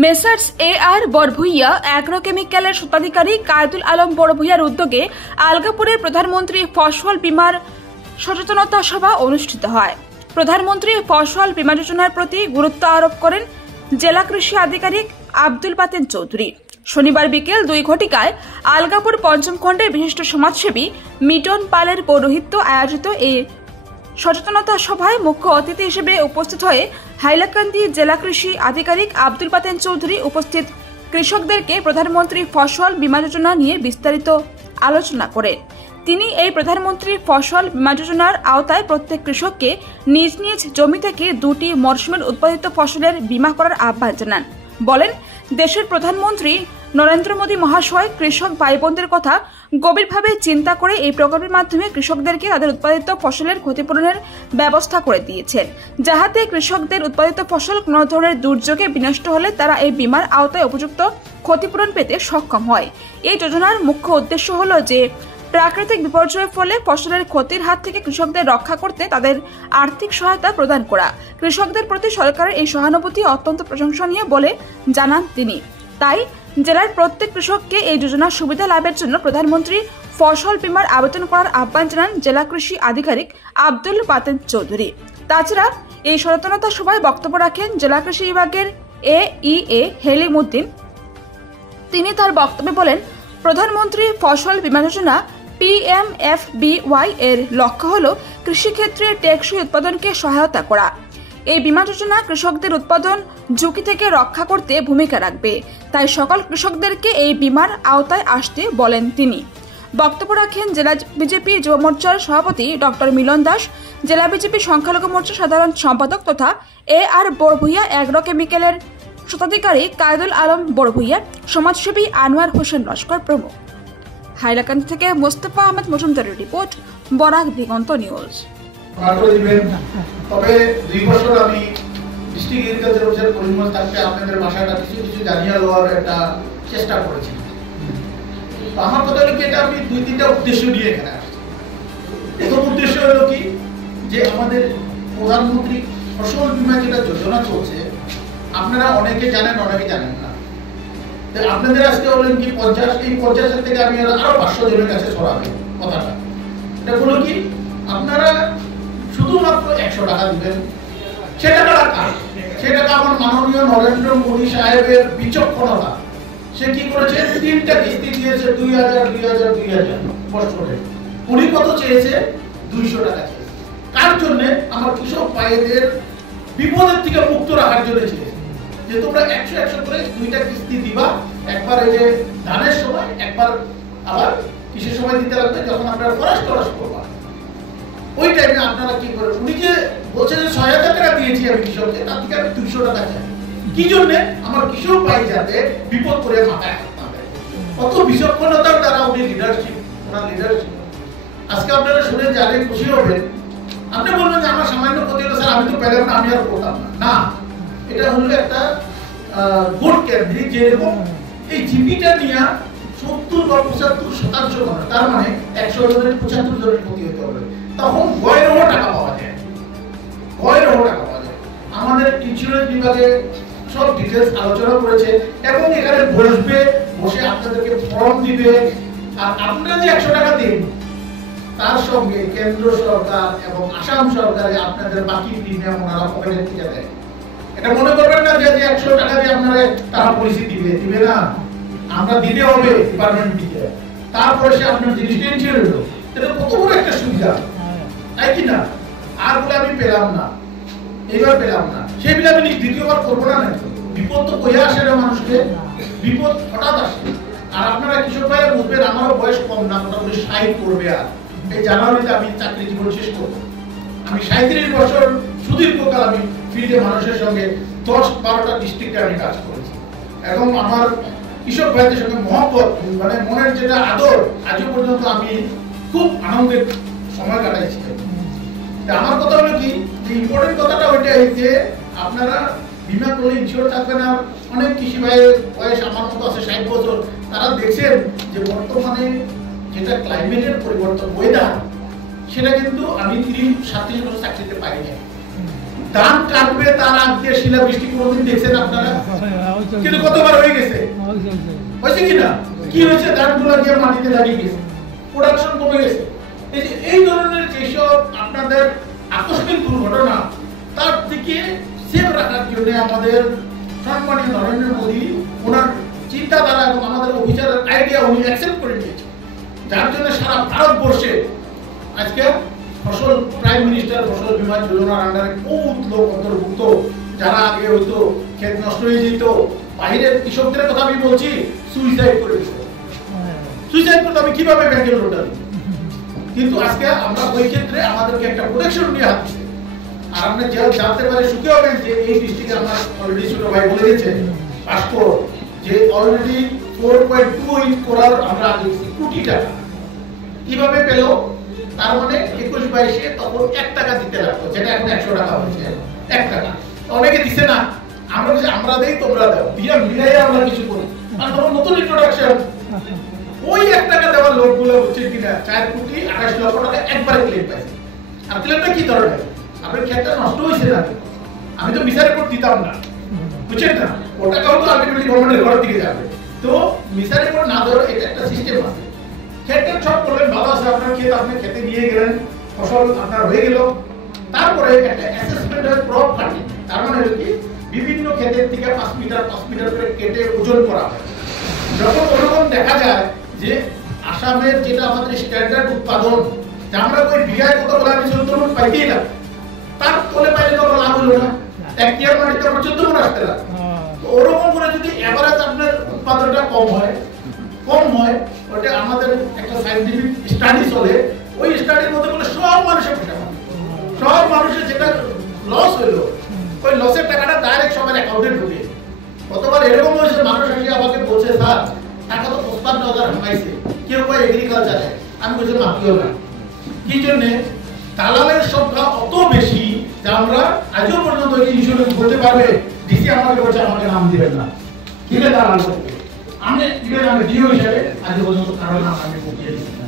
Messrs এ.আর. Barbhuiya অ্যাগ্রোকেমিক্যালের স্বত্বাধিকারী কায়দুল আলম বড়ভূইয়ার উদ্যোগে আলগাপুরে প্রধানমন্ত্রী ফসল বীমার সচেতনতা সভা অনুষ্ঠিত হয়। প্রধানমন্ত্রী ফসল বীমা যোজনার প্রতি গুরুত্ব আরোপ করেন জেলা কৃষি আধিকারিক আব্দুল বাতেন চৌধুরী। শনিবার বিকেল 2 ঘটিকায় আলগাপুর পঞ্চম খণ্ডের বিশিষ্ট সমাজসেবী মিটন পালের পৌরোহিত্য আয়োজিত এই সচেতনতা সভায় মুখ্য অতিথি হিসেবে উপস্থিত হয়ে হাইলাকান্দি জেলা কৃষি আধিকারিক আব্দুল বাতেন চৌধুরী উপস্থিত কৃষকদেরকে প্রধানমন্ত্রী ফসল বীমা যোজনা নিয়ে বিস্তারিত আলোচনা করেন। তিনি এই প্রধানমন্ত্রী ফসল বীমা যোজনার আওতায় প্রত্যেক কৃষককে নিজ নিজ জমি থেকে 2টি মরশুমের উৎপাদিত ফসলের বীমা করার আহ্বান জানান। বলেন, দেশের প্রধানমন্ত্রী নরেন্দ্র মোদী মহাশয় কৃষক ভাই বোনদের কথা গভীরভাবে চিন্তা করে এই প্রকল্পের মাধ্যমে কৃষকদেরকে তাদের উৎপাদিত ফসলের ক্ষতিপূরণের ব্যবস্থা করে দিয়েছেন, যাহাতে কৃষকদের উৎপাদিত ফসল কোনো ধরনের দুর্যোগে বিনষ্ট হলে তারা এই বীমার আওতায় উপযুক্ত ক্ষতিপূরণ পেতে সক্ষম হয়। এই যোজনার মুখ্য উদ্দেশ্য হল যে প্রাকৃতিক বিপর্যয়ের ফলে ফসলের ক্ষতির হাত থেকে কৃষকদের রক্ষা করতে তাদের আর্থিক সহায়তা প্রদান করা। কৃষকদের প্রতি সরকারের এই সহানুভূতি অত্যন্ত প্রশংসনীয় বলে জানান তিনি। তাই জেলার প্রত্যেক কৃষককে এই যোজনার সুবিধা লাভের জন্য প্রধানমন্ত্রী ফসল বীমার আবেদন করার আহ্বান জানান জেলা কৃষি আধিকারিক আব্দুল বাতেন চৌধুরী। তাছাড়া এই সচেতনতা সভায় বক্তব্য রাখেন জেলা কৃষি বিভাগের এ.ই.এ. হেলিম উদ্দিন। তিনি তার বক্তব্যে বলেন, প্রধানমন্ত্রী ফসল বীমা যোজনা PMFBY এর লক্ষ্য হল কৃষিক্ষেত্রে টেকসই উৎপাদনকে সহায়তা করা। এই বীমা যোজনা কৃষকদের উৎপাদন ঝুঁকি থেকে রক্ষা করতে ভূমিকা রাখবে, তাই সকল কৃষকদেরকে এই বীমার আওতায় আসতে বলেন তিনি। বক্তব্য রাখেন জেলা বিজেপি যুব মোর্চার সভাপতি ডক্টর মিলন দাস, জেলা বিজেপি সংখ্যালঘু মোর্চার সাধারণ সম্পাদক তথা এ.আর. বড়ভূইয়া অ্যাগ্রোকেমিক্যালের স্বত্বাধিকারী কায়দুল আলম বড়ভূইয়া, সমাজসেবী আনোয়ার হোসেন লস্কর প্রমুখ। হাইলাকান্দি থেকে মোস্তফা আহমেদ মজুমদারের রিপোর্ট, বরাক দিগন্ত নিউজ। তবে 2 বছর আমি ডিস্ট্রিক্ট এগ্রিকালচার অফিসার করিমগঞ্জ থাকতে আপনাদের ভাষাটা কিছু জানিয়ে দেওয়ার একটা চেষ্টা করেছি। আমার কথা হলো কি, এটা আমি 2-3টা উদ্দেশ্য নিয়ে এখানে আসছি। প্রথম উদ্দেশ্য হলো কি, যে আমাদের প্রধানমন্ত্রী ফসল বীমা যেটা যোজনা চলছে, আপনারা অনেকে জানেন অনেকে জানেন না। আপনাদের আজকে বলেন কি 50 থেকে আমি আরো 500 জনের কাছে ছড়াবে কথাটা। এটা বলো কি, আপনারা শুধুমাত্র 100 টাকা দিবেন। সে টাকা আমার মাননীয় নরেন্দ্র মোদী সাহেবের বিচক্ষণতা, সে কি করেছে, 3টা কিস্তি দিয়েছে 2000 বছরে। উনি কত চেয়েছে? 200 টাকা চেয়েছে। কার জন্য? আমার কৃষক ভাইদের বিপদের থেকে মুক্ত রাখার জন্য চেয়েছে, যে তোমরা 100 করে 2টা কিস্তি দিবা, একবার এই যে ধানের সময়, একবার আবার কিসের সময় দিতে লাগবে, যখন আপনারা ফরেস্ট করবা ওই টাইমে আপনারা কি করেন। উনি যে বলছে যে 6000 টাকা দিয়েছি আমি কৃষককে, তার থেকে আমি 200 টাকা চাই। কি জন্য? আমার কৃষক ভাই যাতে বিপদ করে মাথায় হাত না দেয়। কত বিচক্ষণতার দ্বারা উনি লিডারশিপ, ওনার লিডারশিপ আজকে আপনারা শুনে জানেন, খুশি হবেন। আপনি বলবেন যে আমার সামান্য ক্ষতি হলো স্যার, আমি তো পেলাম না, আমি আর করতাম না। না, এটা হলো একটা গুড ক্যান্ডিডেট, যেরকম এই জিপিটা নিয়ে 70 বা 75% মানুষ, তার মানে 100 জনের 75 জনের ক্ষতি হতে হবে, তখন গয়রহ টাকা পাওয়া যায়। আমাদের ইন্স্যুরেন্স বিভাগে সব ডিটেইলস আলোচনা করেছে এবং এখানে বসে আপনাদেরকে ফর্ম দিবে। আর আপনারা যে 100 টাকা দিন, তার সঙ্গে কেন্দ্র সরকার এবং আসাম সরকারে আপনাদের বাকি প্রিমিয়াম ওনারা পকেটে থেকে দেয়। এটা মনে করবেন না যে 100 টাকা দিয়ে আপনারা তারা পলিসি দিবে না, আমরা দিতে হবে ডিপার্টমেন্ট থেকে। তারপরে সে আপনার জিনিসটা ইনস্যুরেন্স হলো, এটা কত বড় একটা সুবিধা, তাই কি না? আর বলে আমি পেলাম না, এবার পেলাম না, সেই বলে আমি দ্বিতীয়বার করবো না। বিপদ তো কইয়া আসে না মানুষকে, বিপদ হঠাৎ আসে। আর আপনারা কৃষক ভাইরা বুঝবেন, আমারও বয়স কম না, মোটামুটি 60 করবে। আর এই জানুয়ারিতে আমি চাকরি জীবন শেষ করবো। আমি 37 বছর সুদীর্ঘকাল আমি ফিল্ডে মানুষের সঙ্গে 10-12টা ডিস্ট্রিক্টে আমি কাজ করেছি এবং আমার কৃষক ভাইদের সঙ্গে মহব্বত, মানে মনের যেটা আদর, আজও পর্যন্ত আমি খুব আনন্দের সময় কাটাইছি। আমার কথা হলো কি, যে ইম্পর্টেন্ট কথাটা ওইটাই যে আপনারা বীমা করলে ইনশিওর থাকবে না। অনেক কৃষি ভাইয়ের বয়স আমার মতো আছে 60 বছর, তারা দেখছেন যে বর্তমানে যেটা ক্লাইমেটের পরিবর্তন, ওয়েদার, সেটা কিন্তু আমি 30-37 বছর চাকরিতে পাই না। ধান কাটবে তার আগ দিয়ে শিলা বৃষ্টি কোনোদিন দেখছেন আপনারা? কিন্তু কতবার হয়ে গেছে হয়েছে কিনা কি হয়েছে ধানগুলো দিয়ে মাটিতে লাগিয়ে গেছে প্রোডাকশন কমে গেছে এই ধরনের যেসব আপনাদের আকস্মিক দুর্ঘটনা তার থেকে সেভ রাখার জন্য আমাদের সম্মানীয় নরেন্দ্র মোদী ওনার চিন্তাধারা এবং আমাদের অফিসারের আইডিয়া উনি অ্যাকসেপ্ট করে নিয়েছেন যার জন্য সারা ভারতবর্ষে আজকে ফসল প্রাইম মিনিস্টার ফসল বীমা যোজনার আন্ডারে বহুত লোক অন্তর্ভুক্ত যারা আগে হয়তো ক্ষেত নষ্ট হয়ে যেত বাইরের কৃষকদের কথা আমি বলছি সুইসাইড করে দিচ্ছে সুইসাইড করতে আমি কিভাবে ব্যাংকের লোনটা দিব কিন্তু আজকে আমরা ওই ক্ষেত্রে আমাদেরকে একটা প্রোটেকশন নিয়ে হাঁটছি আর আমরা জানতে পারি সুখী হবেন যে এই ডিস্ট্রিক্টে আমার অলরেডি ছোট ভাই বলে দিয়েছে ভাস্কর যে অলরেডি 4.2 করার আমরা দিয়েছি কোটি টাকা কিভাবে পেল তার মানে 21-22-এ তখন 1 টাকা দিতে লাগতো যেটা এখন 100 টাকা হয়েছে 1 টাকা অনেকে দিছে না আমরা দেই তোমরা দাও দিয়ে মিলাই আমরা কিছু করি আর তখন নতুন ইন্ট্রোডাকশন ওই 1 টাকা দেওয়ার লোকগুলো হচ্ছে কিনা 4 কোটি 28 লক্ষ টাকা একবারে ক্লেম পাইছে আর ক্লেমটা কি ধরনের আপনার ক্ষেতটা নষ্ট হয়েছে না আমি তো মিসা রিপোর্ট দিতাম না বুঝছেন না ওটা কাউ তো আলটিমেটলি গভর্নমেন্টের ঘর দিকে যাবে তো মিসা রিপোর্ট না দেওয়ার এটা একটা সিস্টেম আছে ক্ষেতের সব করলেন ভালো আছে আপনার ক্ষেত আপনি খেতে নিয়ে গেলেন ফসল আপনার হয়ে গেল তারপরে একটা অ্যাসেসমেন্ট হয় ক্রপ কাটিং তার মানে হলো কি বিভিন্ন ক্ষেতের থেকে 5 মিটার করে কেটে ওজন করা হয় যখন ওরকম দেখা যায় যে আসামের যেটা আমাদের স্ট্যান্ডার্ড উৎপাদন যে আমরা ওই বিঘায় কত বলে আমি 14 মণ পাইতেই না তার তলে পাইলে তো লাভ হলো না 1 ইয়ার মাটিতে আমরা 14 মণ আসতে না তো ওরকম করে যদি এভারেজ আপনার উৎপাদনটা কম হয় ওটা আমাদের একটা সায়েন্টিফিক স্টাডি চলে ওই স্টাডির মধ্যে বলে সব মানুষের যেটা লস হইলো ওই লসের টাকাটা ডাইরেক্ট সবার অ্যাকাউন্টে ঢুকে কতবার এরকম হয়েছে মানুষ এসে আমাকে বলছে স্যার টাকা তো 55,000 হামাইছে কেউ কয় এগ্রিকালচারে আমি বলছি মাপিও না কি জন্যে দালালের সংখ্যা অত বেশি যে আমরা আজও পর্যন্ত ইন্স্যুরেন্স বলতে পারবে ডিসি আমাকে বলছে আমাকে নাম দিবেন না কিনে দালাল করবে আমি ডিও হিসাবে আজ পর্যন্ত কারো নাম আমি বলিয়ে দিচ্ছি